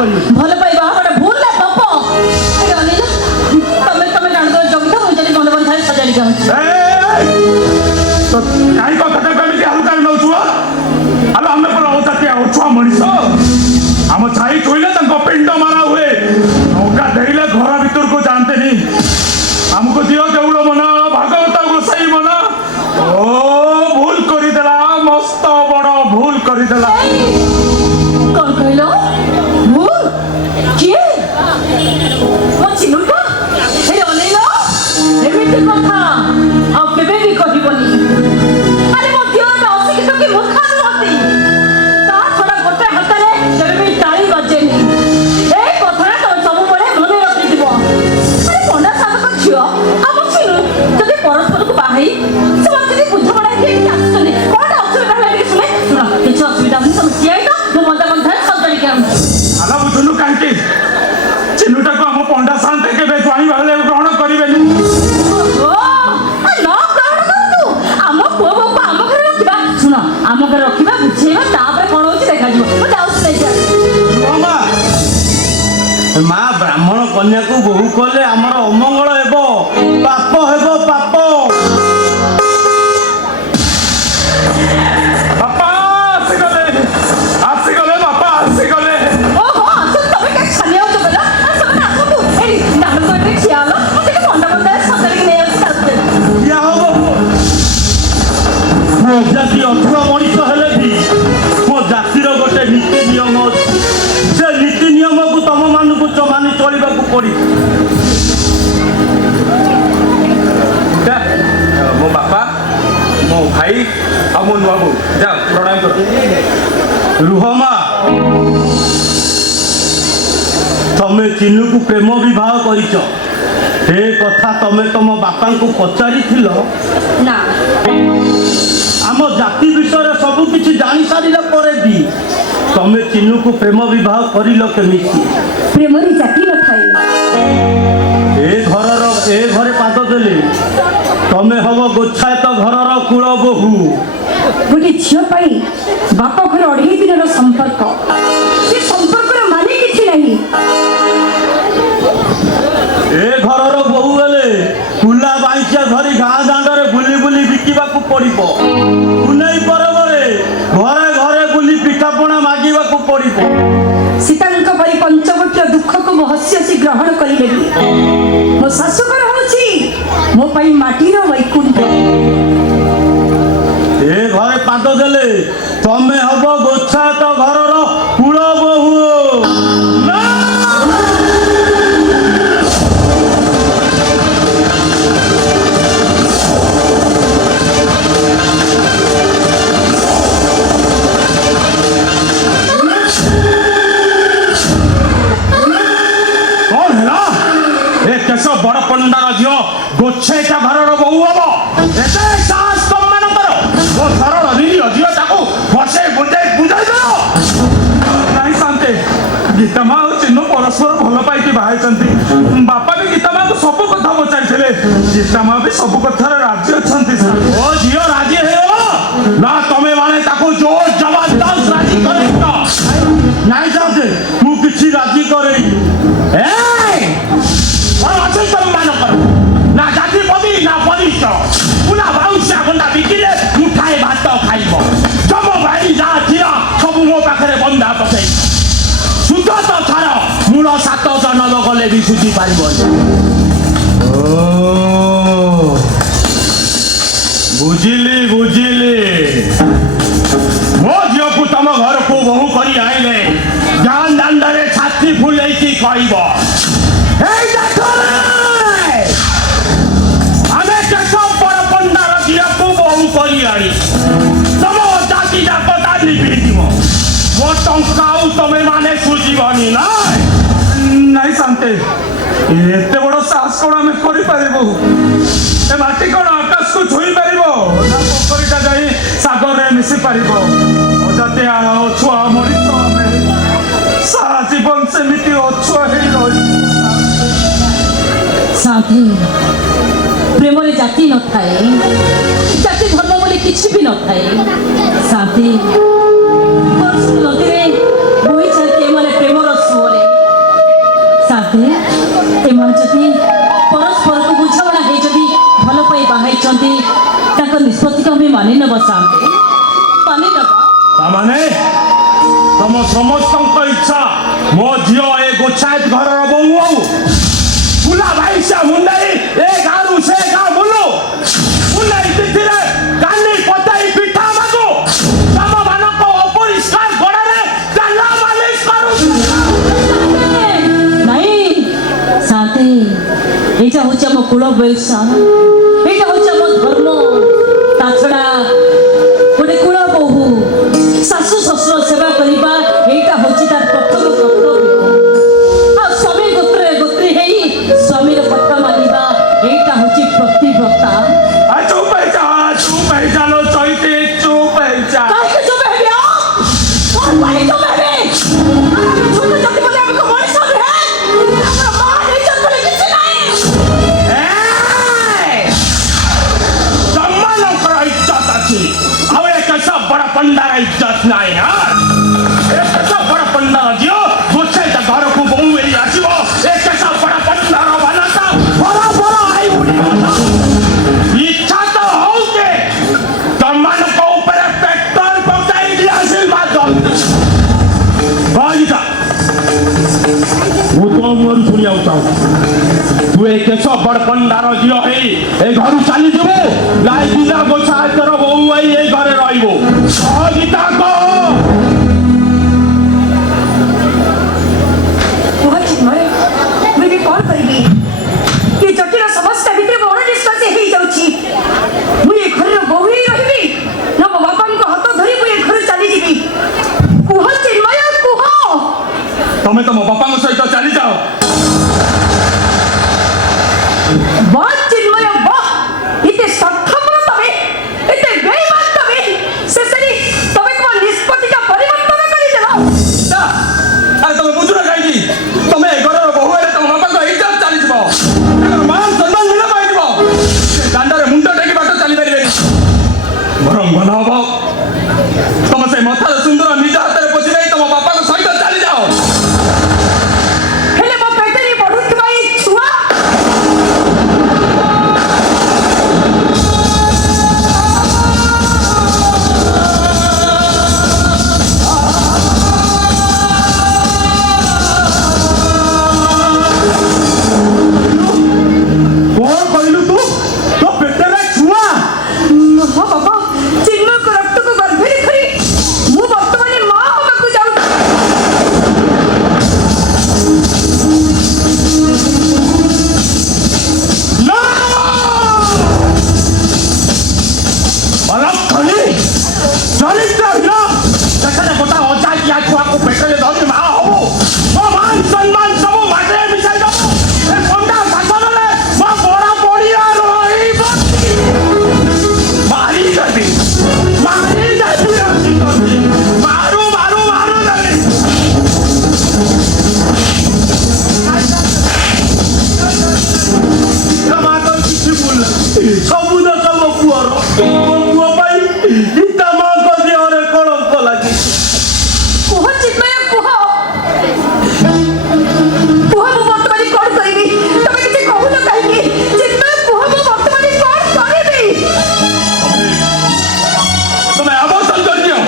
ଭଲ ପାଇବା ଗୋଟେ ଭୁଲ ନା ପାପ ତମେ ତମେ ଜାଣିଦ ଜଗିତ ମୁଁ ଯଦି ମନ ବନ୍ଧାରେ ସଜାଡ଼ି ଯାଉଛି କାହିଁ କଥାଟା କେମିତି ହାଲୁକାରେ ନେଉଛୁ ଆଲୋ ଆମେ କ'ଣ ଅଜାତିଆ ଅଛୁଆ ମଣିଷ ଆମ ଛାଇ ଛୁଇଁଲେ ତାଙ୍କ ପିଣ୍ଡ ମାରା ହୁଏ ନୌକା ଦେଇଲେ ଘର ଭିତରକୁ ଯାଆନ୍ତେନି ଆମକୁ ଦିଅ ଦେଉଳ ମନ ଭାଗବତ ଗୋସାଇ ମନ ଓ ଭୁଲ କରିଦେଲା ମସ୍ତ ବଡ଼ ଭୁଲ କରିଦେଲା କ'ଣ କହିଲ ଭୁଲ କିଏ ମୋ ଚିନୁଟା ଏଇ ଅନେଇଲ ଏମିତି କଥା ଆଉ କେବେ ବି କହିବନି ଆରେ ମୋ ଝିଅଟା ଅଶିକ୍ଷିତ କି ମୂର୍ଖ ନୁହନ୍ତି ତା ଛଡ଼ା ଗୋଟେ ହାତରେ କେବେ ବି ତାଳି ବାଜେନି ଏଇ କଥାଟା ତମେ ସବୁବେଳେ ମନେ ରଖିଥିବ ଆରେ ପଣ୍ଡା ସାଧକ ଝିଅ ଆମ ଚିନୁ ଯଦି ପରସ୍ପରକୁ ବାହାଇ ସେମାନେ ଯଦି ବୁଝାମଣା ହେଇକି ଆସୁଛନ୍ତି କ'ଣ ଅସୁବିଧା ହେଲା ଟିକେ ଶୁଣେ ଶୁଣ କିଛି ଅସୁବିଧା ନାହିଁ ତମେ ଠିଆ ହେଇତ ମୁଁ ମଜା ବନ୍ଧାରେ ସଜାଡ଼ିକି ଆଣୁଛି ଆଲୋ ବୁଝୁନୁ କାହିଁକି ଚିନୁଟାକୁ ଆମ ପଣ୍ଡା ସାନ୍ତେ କେବେ ଜ୍ୱାଇଁ ଭାବେ ଗ୍ରହଣ କରିବେନି ଆମ ଘରେ ରଖିବା ବୁଝେଇବା ତାପରେ କ'ଣ ହଉଛି ଦେଖାଯିବ ମୁଁ ଯାଉଛି ନେଇକି ମା ବ୍ରାହ୍ମଣ କନ୍ୟାକୁ ବୋହୂ କଲେ ଆମର ଅମଙ୍ଗଳ ହେବ ପାପ ହେବ ପାପ ବାପା ଆସିଗଲେ ଆସିଗଲେ ବାପା ଆସିଗଲେ ଓହୋ ଆସନ୍ତୁ ତମେ କାହିଁ ଛାନି ଆଉଛ କହିଲ ସେମାନେ ଆସନ୍ତୁ ଏଇ ଦାଣ୍ଡ କରିବେ ଠିଆ ହେଲ ମୁଁ ଟିକେ ମଣ୍ଡା ମଣ୍ଡାରେ ସଜାଡ଼ିକି ନେଇ ଆସୁଛି ତାକୁ କିଆ ହବ ମୋ ଜାତି ଅଛୁଆ ମଣିଷ ହେଲେ ବି ମୋ ଜାତିର ଗୋଟେ ନୀତି ନିୟମ ଅଛି ସେ ନୀତି ନିୟମକୁ ତମମାନଙ୍କୁ ମାନି ଚଳିବାକୁ ପଡ଼ିବ ମୋ ବାପା ମୋ ଭାଇ ଆଉ ମୋ ନୂଆ ବୋଉ ଯାଅ ପ୍ରଣାମ କର ରୁହ ମା ତମେ ଚିନୁକୁ ପ୍ରେମ ବିବାହ କରିଛ ଏ କଥା ତମେ ତମ ବାପାଙ୍କୁ ପଚାରିଥିଲ ନା ଆମ ଜାତି ବିଷୟରେ ସବୁ କିଛି ଜାଣି ସାରିଲା ପରେ ବି ତମେ ଚିନୁକୁ ପ୍ରେମ ବିବାହ କରିଲ କେମିତି ପ୍ରେମରେ ଜାତି ନଥାଏ ଏ ଘରେ ପାଦ ଦେଲେ ତମେ ହବ ଗୋଚ୍ଛାୟତ ଘରର କୂଳ ବୋହୂ ଗୋଟେ ଝିଅ ପାଇଁ ବାପ ଘର 2.5 ଦିନର ସମ୍ପର୍କ ସେ ସମ୍ପର୍କର ମାନେ କିଛି ନାହିଁ ଏ ଘରର ବୋହୂ ହେଲେ କୁଲା ବାଇଚିଆ ଧରି ଗାଁ ଦାଣ୍ଡରେ ବୁଲି ବୁଲି ବିକିବାକୁ ପଡ଼ିବ ପୁନେଇ ପର୍ବରେ ଘରେ ଘରେ ବୁଲି ପିଠାପଣା ମାଗିବାକୁ ପଡ଼ିବ ସୀତାଙ୍କ ପରି ପଞ୍ଚବଟୀର ଦୁଃଖକୁ ମୁଁ ହସି ହସି ଗ୍ରହଣ କରିନେବି ମୋ ଶାଶୁଘର ହେଉଛି ମୋ ପାଇଁ ମାଟିର ବୈକୁଣ୍ଠ ଏ ଘରେ ପାଦ ଦେଲେ ତମେ ହବ ଗୋଚ୍ଛାୟତ ଘରର କୂଳ ବୋହୂ ବଡ଼ ପଣ୍ଡାର ଝିଅ ଗୋଚ୍ଛାୟତ ଘରର ବୋହୂ ହବ ଏତେ ସାହସ ତମମାନଙ୍କର ମୋ ସରଳ ନିରୀହ ଝିଅଟାକୁ ବସେଇ ବୁଝାଇ ଦେଲ ନାଇଁ ଶାନ୍ତେ ଗୀତାମା ଆଉ ଚିନୁ ପରସ୍ପର ଭଲ ପାଇକି ବାହାଇଛନ୍ତି ବାପା ବି ଗୀତାମାକୁ ସବୁ କଥା ପଚାରିଥିଲେ ଗୀତାମା ବି ସବୁ କଥାରେ ରାଜି ଅଛନ୍ତି ଓ ଝିଅ ରାଜି ହେଇଗଲ ନା ତମେ ମାନେ ତାକୁ ଜୋର ଜବରଦସ୍ତ ରାଜି କରେଇଛ ନାଇଁ ସାଥେ ମୁଁ କିଛି ରାଜି କରେଇ ନା ଜାତି ପଦି ନା ବରିଷ୍ଠ ପୁନା ବାଉଁଶିଆ ଗଣ୍ଡା ବିକିଲେ ମୁଠାଏ ଭାତ ଖାଇବ ତମ ଭାଇ ଯାହା ଥିଲା ସବୁ ମୋ ପାଖରେ ବନ୍ଧା ପକେଇ ସୁଧ ତ ଛାଡ଼ ମୂଳ 7 ଜନ୍ମ ଗଲେ ବି ସୁଝି ପାରିବନି ବୁଝିଲି ମୋ ଝିଅକୁ ତମ ଘରକୁ ବୋହୂ କରି ଆଇଲେ ଗାଁ ଦାଣ୍ଡରେ ଛାତି ଫୁଲେଇକି କହିବ ଏଇ ଆମେ କେଶ ବଡ଼ ପଣ୍ଡାର ଝିଅକୁ ବୋହୂ କରି ଆଣି ତମ ଜାତି ଯାକ ଡାଲି ପିଇଯିବ ମୋ ଟଙ୍କା ଆଉ ତମେ ମାନେ ସୁଝିବନି ନାଇଁ ଶାନ୍ତେ ଏତେ ବଡ଼ ସାହସ କ'ଣ ଆମେ କରିପାରିବୁ ଏ ମାଟି କ'ଣ ଆକାଶକୁ ଛୁଇଁ ପାରିବ ନା ପୋଖରୀଟା ଯାଇ ସାଗରରେ ମିଶି ପାରିବ ଅଜାତିଆ ଅଛୁଆ ମଣିଷ ଆମେ ସାରା ଜୀବନ ସେମିତି ଅଛୁଆ ହେଇ ରହିବୁ ସାଥୀ ପ୍ରେମରେ ଜାତି ନଥାଏ ଜାତି ଧର୍ମ ବୋଲି କିଛି ବି ନଥାଏ ସାଥୀ ନଦୀରେ ବୋହି ଚାଲିଛି ଏମାନେ ପ୍ରେମର ସୁଅରେ मानि नबा तामाने तम समस्त इच्छा मो झियो ए गोछायत घर बहु हौ फुला भाई से मुंडई ए गारु से गा बोलो मुंडई तिथिरे कानी पताई पिठा मागो तम मानको अपरिष्कार गड़रे काला मालिश करू नहीं साथे एटा होचे हम कुल बैसा एटा होचे हम धर्म ताछड़ा गोटे कुल बहु शाशु शशुर सेवा करिबा एटा होचे तार प्रथम कर्तव्य आ स्वामी गोत्र गोत्री हेई स्वामी रो कथा मानिबा एटा होचे प्रतिव्रता आ चुप जा लो चैते चुप जा काहे चुप है बिया कौन पानी चुप है बे अरे छोटे जाति बोले हमको मनीष है हमरा मां नहीं चल बोले किसी नहीं सम्मानकर इज्जत अछि अब एक कैसा बड़ा पंडार इज्जत नहीं यार एक कैसा बड़ा पंडार दियो गोछे त घर को बहु एई आछिबो एक कैसा बड़ा पंडार बनाता बड़ा बड़ा आई उड़ी इच्छा तो हो के सम्मान को ऊपर पेट्रोल पहुंचाई दिया आशीर्वाद दो बाईजा वो तो मोर सुनिया उठाओ तू एक कैसा बड़ पंडार दियो है ए घर चली जबो लाई बिना गोछा कर बहु आई ए घरे रहइबो गीता को बहुत चिन्मय मैं कौन करिबी ये जटिल समस्या भितर बड़ निष्कर्ष हे जाउची मु ए घर बहु ही रहिबी न मो बापा को हाथ धरी मु ए घर चली जीबी कुह चिन्मय कुह तमे तो मो बापा सहित चली जाओ वाह चिन्मय वाह इते सक्षम तबे इते बेईमान तबे सेसरी तबे को निष्पत्ति का परिवर्तन करी देला अरे तमे बुझुना काई तमे घर बहु रे तम बापा को इज्जत चली जबो मान सम्मान मिला पाई जबो दांडरे मुंड टेकी बाट चली परिबे बरम बनाबो तम से माथा सुंदर निज हाथ रे पछि नहीं तम बापा को सहित चली जाओ हेले मो पेटरी पढुतबा ई छुआ कौन कहलु तू तो पेटे रे छुआ हाँ बाबा चिन्मय को रक्त को गर्भे धरी मु वर्तमान मां होबाकू जाऊ ना अलग खली चरित्र हिरो देखने गोटा अजा किया छुआ को पेटे रे धरी मां हो ओ मान सम्मान सब माटे मिसाई दो ए कोंडा शासन रे मां बड़ा पड़िया रही मारी जाती अच्छी करती मारू मारू मारू जाती मां तो किसी बोल ସବୁ ଦୋଷ ମୋ ପୁଅର ମୋ ପୁଅ ପାଇଁ ତା ମାଙ୍କ ଦେହରେ କଳଙ୍କ ଲାଗି कुह चिन्मय कुह कुह मु वर्तमान कौन करिबी तमे किछि कहू न काहे चिन्मय कुह मु वर्तमान कौन करिबी तुम्हें अवसर कर दियो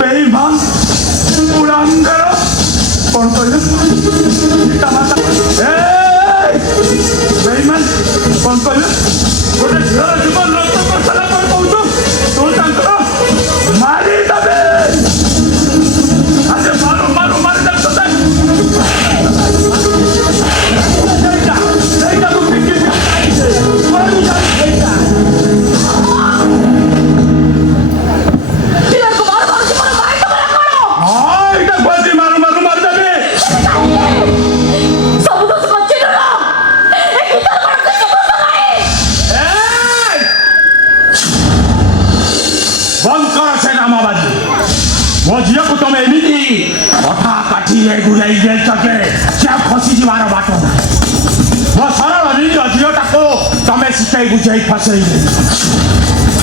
बेईमान उड़ांगर कौन कहले टमाटा बेईमान कौन कहले गोटे घर जीवन नष्ट कर सारा पर कहू तू तांकर मारी दबे आज मारो मारो मारी दब तो नहीं तू पिकी पिकी से मारी जा पिलर को मार मार के मार मार तमरा करो हां इटा गोजी मारू मारू मार दबे सब दोस्त बच्चे डरा एक इधर बड़ के सब लगाए बंद कर से नामाबाजी मो झियो को तुम एमिति कथा काठी रे गुराई गेल चके क्या खसी जीवार बाटो मो सरल निज झियोटा को तमे सिखाई बुझाई फसई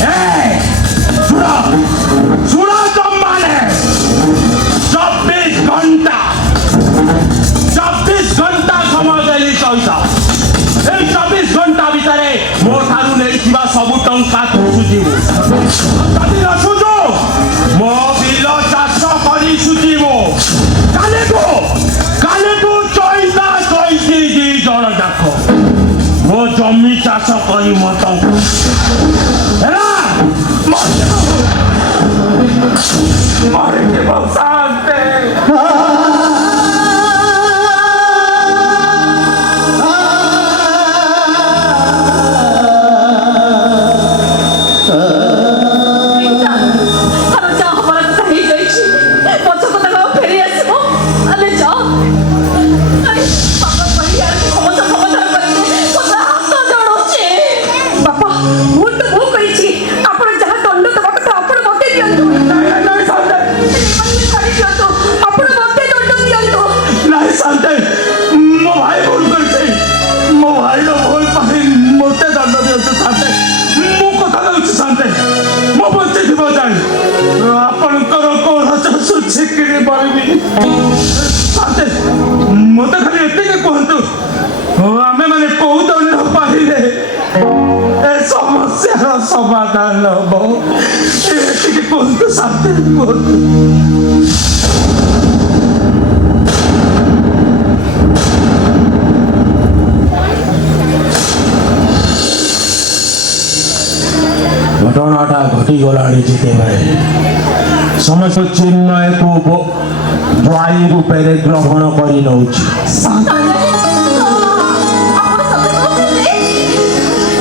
ए सुनो सुनो तुम माने 24 घंटा समय देली चौसा এই 24 ঘন্টা ভিতরে মোর ঠারু নেই ଥିବା ସବୁ ଟଙ୍କା ତୁ ସୁଝିବୁ ଯଦି ନ ସୁଝୁ ମୋ ବିଲ ଚାଷ କରି ସୁଝିବୁ କାଲିଠୁ ଚଇତା ଚଇତି ଦି ଜଣ ଯାକ ମୋ ଜମି ଚାଷ କରି ମୋ ଟଙ୍କା ହେଲା ମରିଯିବ ଶାନ୍ତେ मत खाली एत कहतु आम मैंने कौ दंड पाइले समस्या समाधान हम ये कहतु शांति कहतु घटनाटा घटीगला समस्त चिन्मय को भाई रूपे ग्रहण कर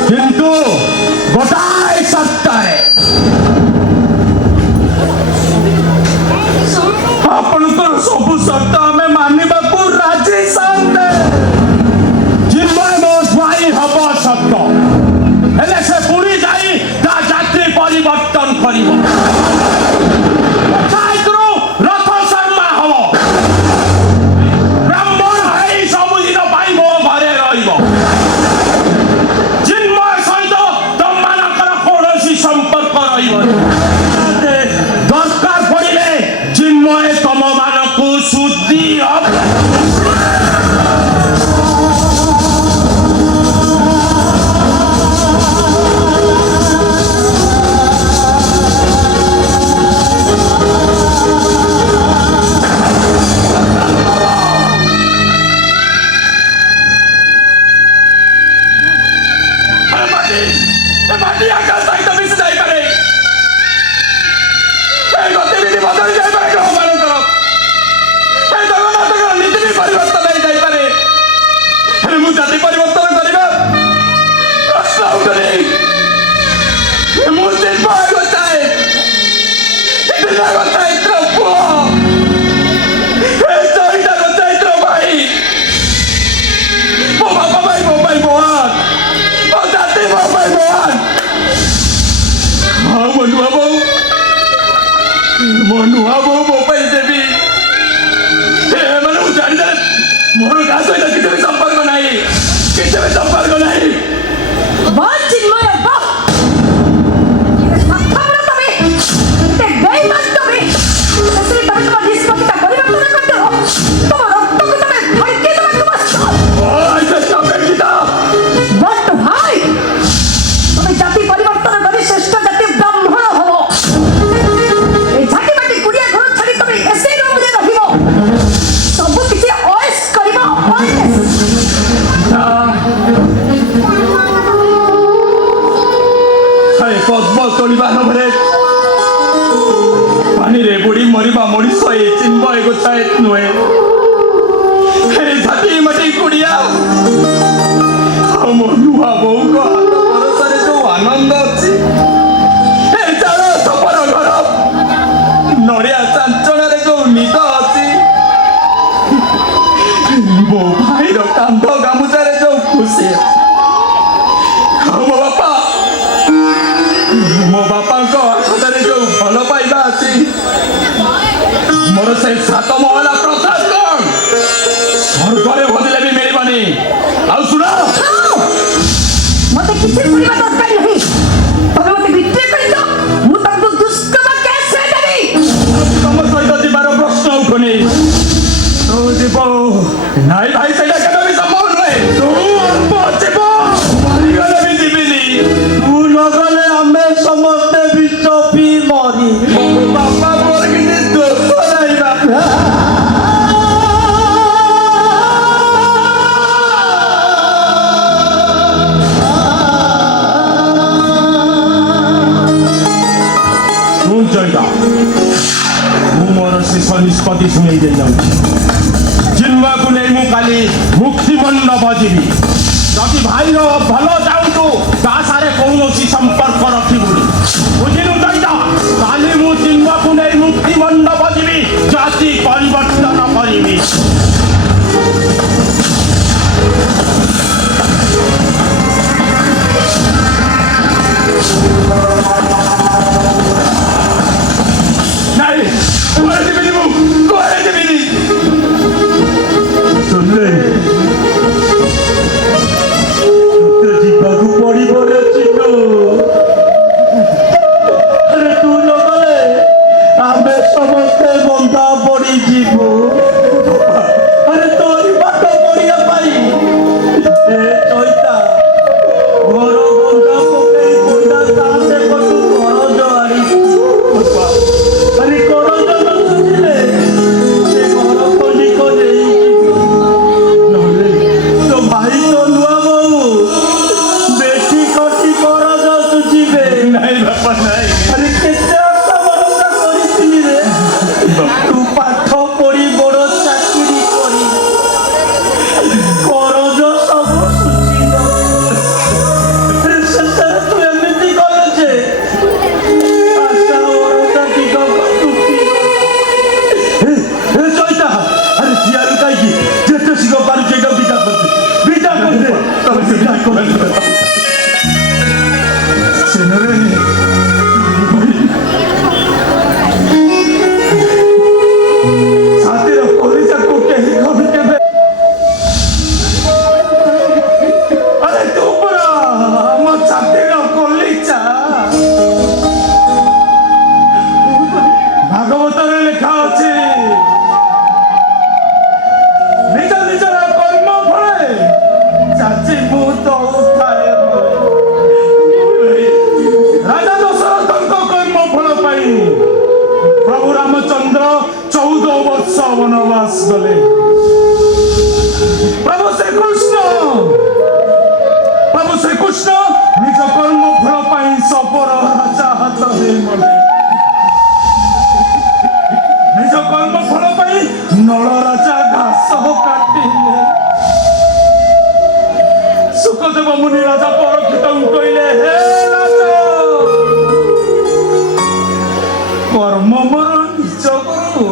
किंतु गोटाए सप्ताह आपणकर सब सप्त आम मानवा को राजी सामने चिन्मय मो भाई हम सत्य हेले से पुरी जाई ता जाति परिवर्तन करिवो दरकार पड़े चिन्मय तम मान को शुद्धि मोर का सहित किसी भी संपर्क नहीं बहुत चिन्मय बाप पानी रे बुड़ी मरिबा मनीष चिन्मय गोचाए नुहे झाटी मटी कुड़िया मो नुआ बो को हाथ भरोसा जो आनंद अच्छी सफर घर नड़िया चांचण जो निद अच्छी मो भाई कांध गामुचारे जो खुशी मो बापा हाथ जो भल पाइबा अच्छी मोर से 7 महला प्रसाद कौन स्वर्ग खोजले भी मिलबनी आ सुन ନିଷ୍ପତ୍ତି ଶୁଣେଇ ଦେଇ ଯାଉଛି। ଚିନ୍ମୟକୁ ନେଇ ମୁଁ କାଲି ମୁକ୍ତିମଣ୍ଡପ ଯିବି। ଯଦି ଭାଇର ଭଲ ଚାହୁଁଛୁ ତା ସାରେ କୌଣସି ସମ୍ପର୍କ ରଖିବୁନି, ବୁଝିଲୁ ଚୈତା? କାଲି ମୁଁ ଚିନ୍ମୟକୁ ନେଇ ମୁକ୍ତିମଣ୍ଡପ ଯିବି, ଜାତି ପରିବର୍ତ୍ତନ କରିବି। ନାଇଁ, କୁଆଡ଼େ ଯିବିନି ମୁଁ, କୁଆଡ଼େ ଯିବିନି। ଶୁଣିଲେ, ତୋତେ ଯିବାକୁ ପଡ଼ିବ ରେ ଚିନୁ। ଆରେ ତୁ ନ ଗଲେ ଆମେ ସମସ୍ତେ ବନ୍ଧା ପଡ଼ିଯିବୁ। ଆରେ ତୋରି ପାଠ ପଢ଼ିବା ପାଇଁ ଏ ଚୈତା ଘର ବନ୍ଧା ପକେଇ ପଇସା କାହାତେ କଟୁ କରଜ ଆଣିଛୁ। ଆରେ କରଜ ନ ସୁଝିଲେ ସେ ଘର ଖଣ୍ଡିକ ନେଇଯିବୁ। ନହେଲେ ତୋ ଭାଇ ତ ନୂଆ ବୋହୂ ବେଠି କଟି କରଜ ସୁଝିବେ। ନାଇଁ ବାପା ନାଇଁ। ଆରେ କେତେ ଆଶା ଭରସା କରିଥିଲି ରେ, ତୁ ପାଠ ପଢି ବଡ ଚାକିରି କରି କରଜ ସବୁ ସୁଝିଲ। ଶେଷରେ ତୁ ଏମିତି କଲେ ଯେ ଆଶା ଭରସା ଟିକକ ତୁଟିଗଲା। ଚୈତା, ଆରେ ସିଆରୁ କାହିଁକି ଯେତେ ଶୀଘ୍ର ପାରୁଛି ଏଇଟା ବିଦା କରିଦେ, ବିଦା କରିଦେ, ତମେ ବିଦା କରିଦେ। ସେନରେ ଛାତିର କଲିଜାକୁ କେହି କବି କେବେ। ଆରେ ତୁ ପରା ଆମ ଛାତିର କଲିଜା। ଭାଗବତରେ ଲେଖା ଅଛି, ନିଜ ନିଜର କର୍ମ ଫଳେ ଚାଚି ମୁଁ ଦଉଥାଏ ଭଳେ। ରାଜା ଦଶରଥଙ୍କ କର୍ମ ଫଳ ପାଇଁ ପ୍ରଭୁ ରାମଚନ୍ଦ୍ର 14 ବର୍ଷ ବନବାସ ଗଲେ। ପ୍ରଭୁ ଶ୍ରୀକୃଷ୍ଣ ନିଜ କର୍ମ ଫଳ ପାଇଁ ସବର ରାଜା ହାତରେ ମଲେ। ନିଜ କର୍ମ ଫଳ ପାଇଁ ନଳ ରାଜା ଘାସ କାଟିଲେ। ସୁଖଦେବ ମୁନି ରାଜା ପରକ୍ଷିତଙ୍କୁ କହିଲେ, ହେ ରାଜା, କର୍ମ ମୋର ନିଜ କରୁ,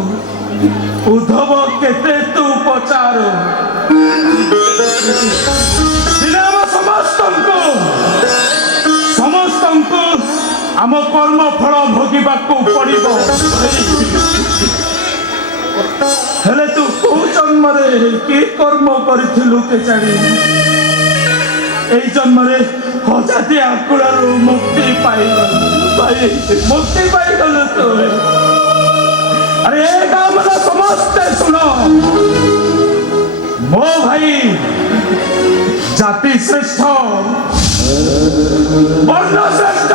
ଉଦ୍ଧବ କେତେ ତୁ ପଚାରୁ। ଦିନେ ଆମ ସମସ୍ତଙ୍କୁ ଆମ କର୍ମ ଫଳ ଭୋଗିବାକୁ ପଡ଼ିବ। ହେଲେ ତୁ କୋଉ ଜନ୍ମରେ କି କର୍ମ କରିଥିଲୁ କେଜାଣି ଏଇ ଜନ୍ମରେ ହଜାତି ଆକୁଳରୁ ମୁକ୍ତି ପାଇଗଲୁ। ଭାଇ, ମୁକ୍ତି ପାଇଗଲୁ ତୁ। ଆରେ ଏ ଗାଁର ସମସ୍ତେ ଶୁଣ, ମୋ ଭାଇ ଜାତି ଶ୍ରେଷ୍ଠ, ବର୍ଣ୍ଣ ଶ୍ରେଷ୍ଠ,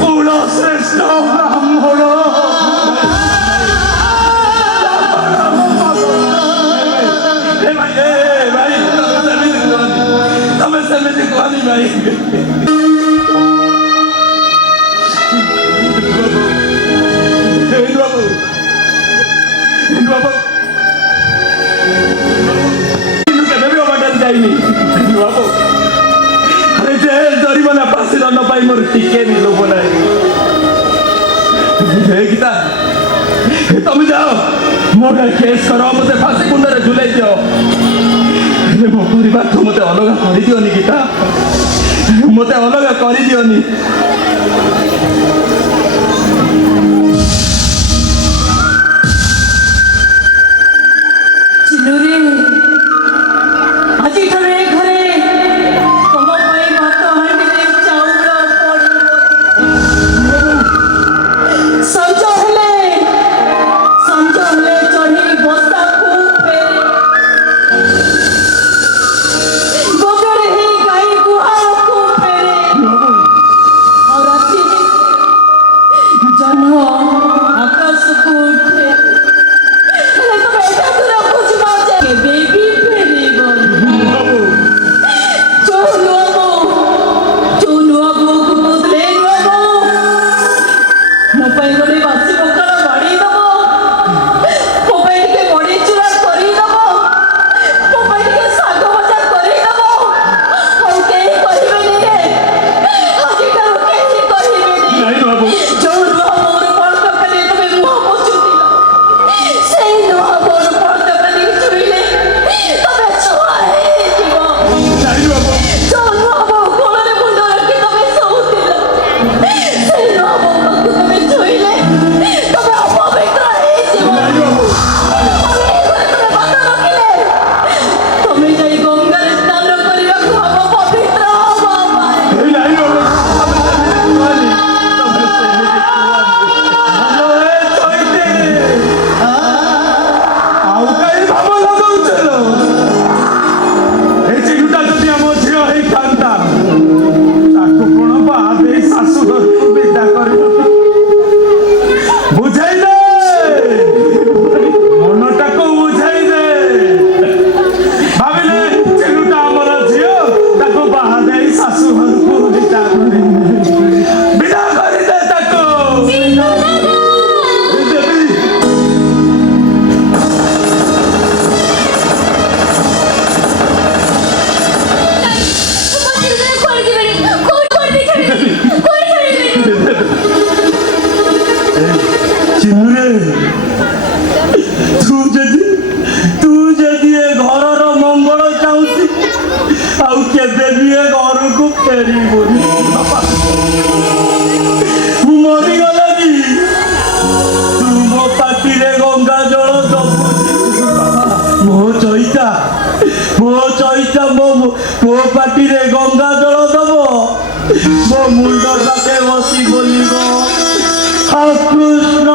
କୁଳ ଶ୍ରେଷ୍ଠ ବ୍ରାହ୍ମଣ। ତମେ ସେମିତି କୁହନି ଭାଇ। କେବେ ବି ଅବାଟରେ ଯାଇନି ବାବୁ। ଆରେ ଜେଲ ଜରିମାନା ପାଶି ଦଣ୍ଡ ପାଇଁ ମୋର ଟିକେ ବି ଲୋଭ ନାହିଁ। ଗୀତା, ତମେ ଯାଅ ମୋ କେସ୍ କର, ମତେ ଫାଶୀ କୁଣ୍ଡରେ ଝୁଲେଇ ଦିଅ। ମୋ ପରିବାରଠୁ ମତେ ଅଲଗା କରିଦିଅନି ଗୀତା, ମତେ ଅଲଗା କରିଦିଅନି। ଚିଲୁରେ, ଆଜିଠାରୁ ଏ ଘରେ ତମ ପାଇଁ ଭାତ ହାଣ୍ଡିରେ ଚାଉଳ ପଡ଼ିବ। ସଞ୍ଜ ହେଲେ ଚଢ଼ି ବସାକୁ ଫେରେ, ଗୋବର ହେଇ ଗାଈ ଗୁହାଳକୁ ଫେରେ। ଆଉ ମରିଗଲି ତୁ ମୋ ପାଟିରେ ଗଙ୍ଗା ଜଳ ଦବୁ ମୋ ଚଇତା ମୋ ପାଟିରେ ଗଙ୍ଗା ଜଳ ଦବ ମୋ ମୁଣ୍ଡ ପାଖେ ବସି ବୋଲିବ କୃଷ୍ଣ